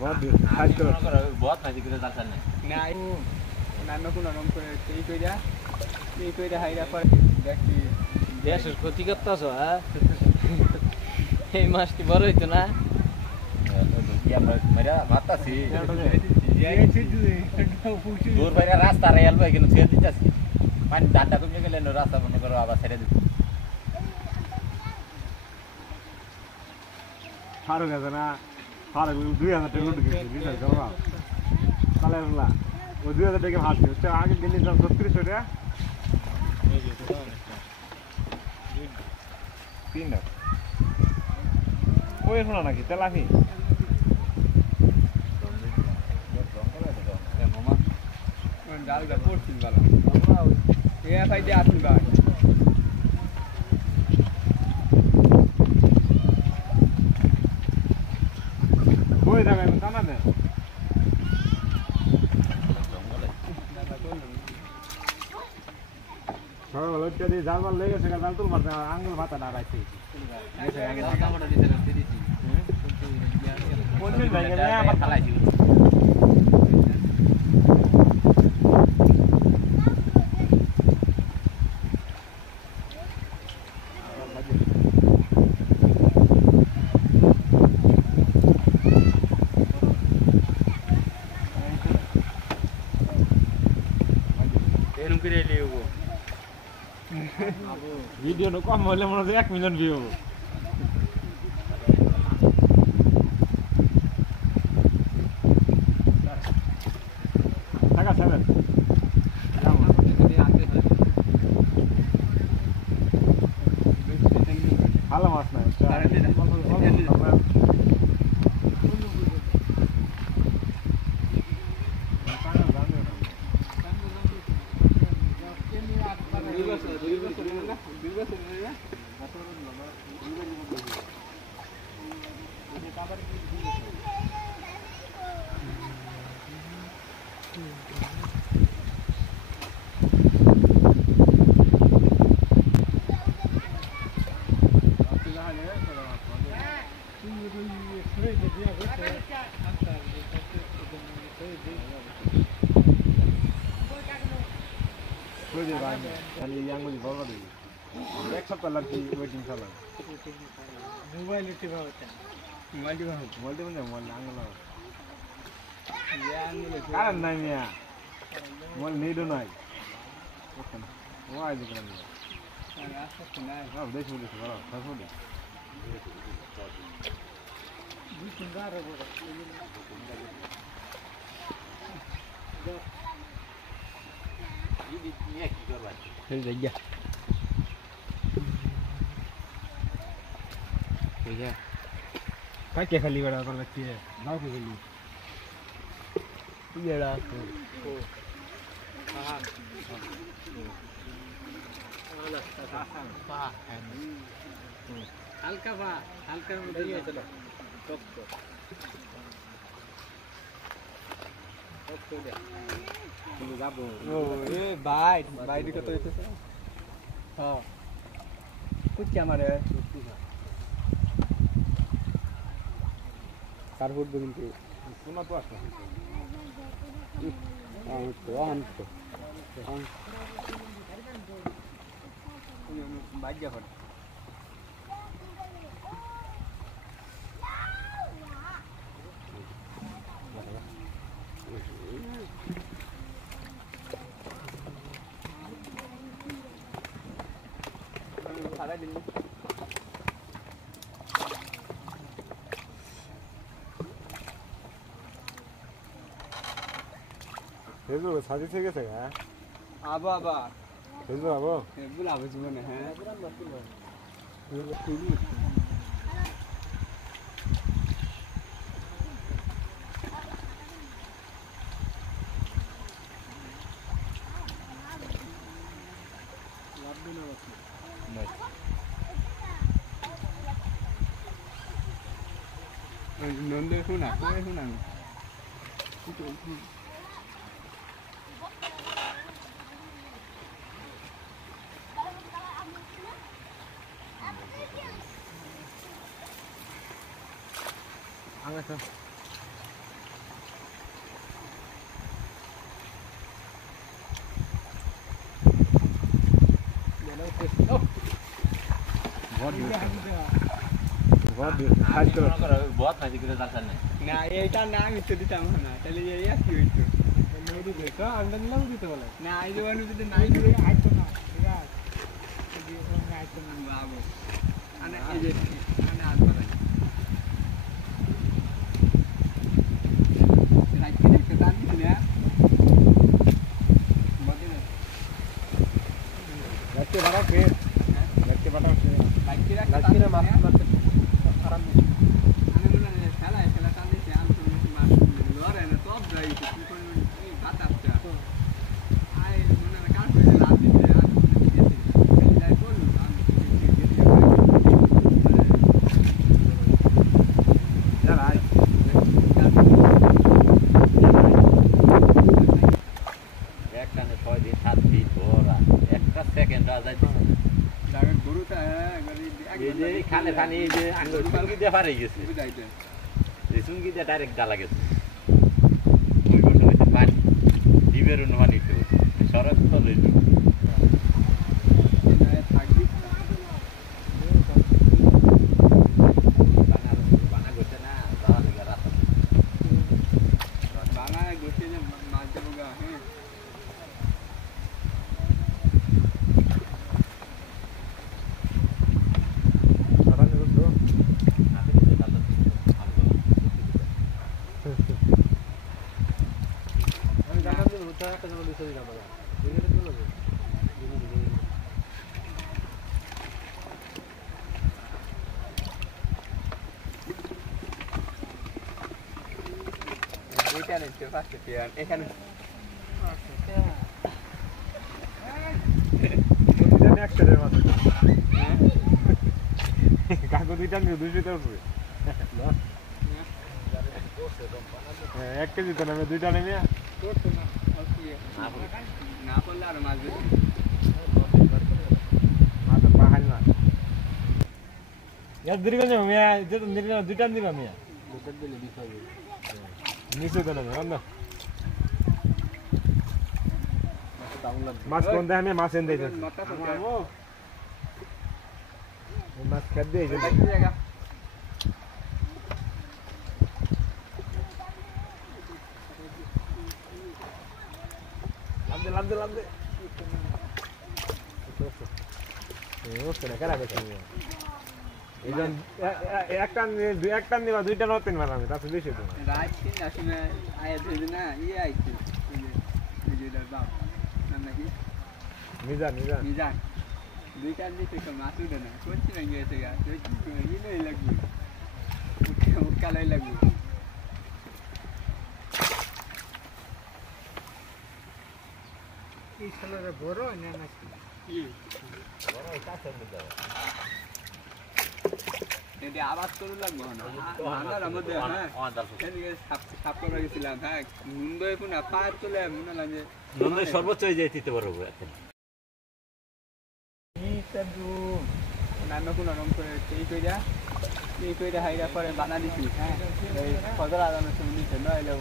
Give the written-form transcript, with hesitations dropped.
बहुत फायदे करे जाता नहीं নাই নামে কোন রকম করে এই কইরা হাইরা পর দেখি দেশের ক্ষতি করতেছ হ্যাঁ এই মাছটি বড় হইতো না क्या मेरा माता सी दूर বাইরে রাস্তা রেল ভাই কিন্তু ছেড়ে দিতাছি মানে ডান্ডা কমে গেলে রাস্তা মনে করো আবার ছেড়ে দিতে ফারুক আছে না ফারুক 2000 টাকা লুট গেছে রিচার্জ করবা কালে না ও 2000 টাকা হাসছে তো আগে দিল্লি দাম 3600 টাকা তিন না ওই শোনা নাকি তেলাফি ডাল গা পড়ছিল বালা এ ফাইদে আসুন ভাই ওই জায়গায় কানা দে সকাল হচ্ছে যে জালমাল লেগে গেছে জাল তুল মারতে আঙ্গুল মাথা দাঁড়াইছে আমার খালাইছি ভিডিও নো কম হলে মনে হয় 1 মিলিয়ন ভিউ হবে টাকা ছাড়েন ভালো মাছ না yang mau dibawa dulu. Ek satu lagi waiting salah. Mobile এতে বাবা মোবাইল দিবা Multi mana? Multi anglo. ইয়া আনলে Karan nanya ya. Multi ni do nai. Wah itu kan. আসছে না Ah, udah sudah sudah. Kasih deh. সুন্দর বড় fail যাইয়া Iya. Pakai kali beda kalau kecil. Mau ke kali. iya lah হালকা বা হালকার মধ্যে দিয়ে চলো টপ দে তুমি যাবো ও এ বাইট কত হইতেছে হ্যাঁ কুচি আমারে কার ফুট কিন্তু Kuna tu asal. আনতো বাজ্যা ফট সারা দিন Itu saji sih ke ya? আবা Itu apa? এগুলো আবে জীবনে হ্যাঁ নন্দে শোনা শোনা Angkat. बहुत আমি মনে করো বহুত খাইছি করে দরকার নেই না এইটা না আমি তো দিতাম না তাহলে এই কি হইতো नदी देखा अंडा नहीं लगती तो वाला না এই যে অনু যদি নাই দিলে আইতো না ঠিক আছে যদি ওখানে আইতো না বাবু আনা এই যে আনা আজ বাড়াই রাখি দেখতে দাম দিছি না বদিনা रखते बड़ा के रखते बड़ा के রাখি রাখতে লাচ্ছি না মাছ মারতে আরাম আমি মনে হয় খেলা টান দিছি আমি তো মাছ লড়ে না সব যাই কি কোন এই বাতাসটা আই মনে না কাট করে লাভ দিছে আর যাই বলু আমি यार आई এক টানে 6 দিন 7 দিন ভরা একটা সেকেন্ড আজাই দিছে দাগের গরুটা গরি এই যে খালে পানি এই যে আঙ্গুর সুঙ্গি দিয়ে পারে গেছে বুঝাইতে এই সুঙ্গি দিয়ে ডাইরেক্ট ডালা গেছে ওই বসে হইছে পানি ডিবের অনুমানিত সরক তো রইলো থাকবি বানা করছে না যাওয়া লেগে রাস্তা বাংলায় গোষ্ঠী যে মাছ দেবো গা হ্যাঁ बड़ा नहीं तो আমি তো ডালা আমি জানলাম যে ওটা একটা জানো দিতে দিলাম আমরা দেখে তো লাগে এইটা নিতে পারছে এখানে दुईटा ने एक्स्ट्रा मास হ্যাঁ काको दुईटा ने 200 টাকা পড়বে হ্যাঁ 1 কেজি তো নেবে দুইটা নেবে করতো না না করলে আর মাছ বেশি মাছ পাহাড় না यार दिरी গঞ্জ মিয়া যে তো দিরি না দুইটা দিবা মিয়া দুটো দিলে দিতে হবে নিচে তো নেবে না দাম লাগবে মাছ কোন দেয় আমি মাছ এনে দেই মাথা মাছ খেত দেই জায়গা লাভ দে ও কেন করা গেছে এইজন একটা নিবা দুইটা নতেন মারামে তাতে বেশি তো রাত তিন আসলে আয়া ধরে না ইয়ে আইছে এই যে বাপ নাকি মিজান মিজান দুইটা দিতে তো মাছ উঠে না কোনটি না গিয়েছে গা তুই কি নই লাগবে উঠকালাই লাগবে এই সালারে বড় না নাকি বড় কাছে নিতে এটি আবাদ করে লাগবো না আমার মধ্যে হ্যাঁ এদিকে সাপ করে গেছিলাম হ্যাঁ মুন্ডে কোনা পায়ের তোলে মনে লাগে নন্দে সর্বোচ্চ হয়ে দিতে পারবো এখন নামে কোনো রকম করে এই কইরা হাইরা পরে বানা দিছি হ্যাঁ এই ফজর আদানের সময় নিচে নইলেও